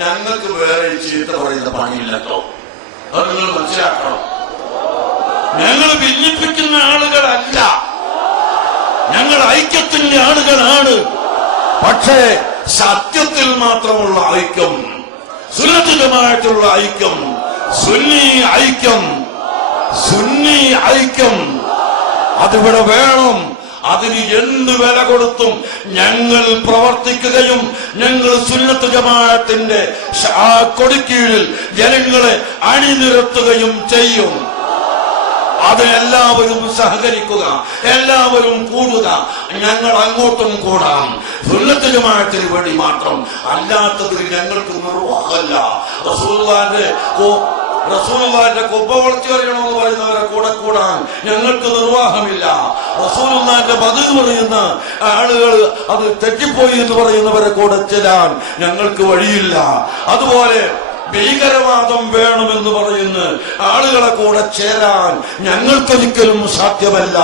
ഞങ്ങൾക്ക് വേറെ ചീത്ത പറയുന്ന പണിയില്ലല്ലോ. അത് നിങ്ങൾ മനസ്സിലാക്കണം. ഞങ്ങൾ ഭിന്നിപ്പിക്കുന്ന ആളുകളല്ല, ഞങ്ങൾ ഐക്യത്തിന്റെ ആളുകളാണ്. പക്ഷേ സത്യത്തിൽ മാത്രമുള്ള ഐക്യം, സുന്നത്ത് ജമാഅത്തുള്ള ഐക്യം, സുന്നി ഐക്യം, സുന്നി ഐക്യം അതിവിടെ വേണം. അതിന് എന്ത് വില കൊടുത്തും ഞങ്ങൾ പ്രവർത്തിക്കുകയും ഞങ്ങൾ സുന്നത്ത് ജമാഅത്തിന്റെ ആ കൊടിക്കീഴിൽ ജനങ്ങളെ അണിനിരത്തുകയും ചെയ്യും. അത് എല്ലാവരും സഹകരിക്കുക, എല്ലാവരും കൂടുക. ഞങ്ങൾ അങ്ങോട്ടും കൂടാം, സുന്നത്ത് ജമാഅത്തിന് വേണ്ടി മാത്രം. അല്ലാത്തതിൽ ഞങ്ങൾക്ക് നിർവാഹമല്ല. റസൂലുള്ളാഹിന്റെ കുബ്ബ വളർത്തി വരണമെന്ന് പറയുന്നവരെ കൂടെ കൂടാൻ ഞങ്ങൾക്ക് നിർവാഹമില്ല. റസൂലുള്ളാഹിന്റെ ബദൽ പറയുന്ന ആളുകൾ അത് തെറ്റിപ്പോയി എന്ന് പറയുന്നവരെ കൂടെ ചെല്ലാൻ ഞങ്ങൾക്ക് വഴിയില്ല. അതുപോലെ ഭീകരവാദം വേണമെന്ന് പറയുന്ന ആളുകളെ കൂടെ ചേരാൻ ഞങ്ങൾക്കൊരിക്കലും സാധ്യമല്ല.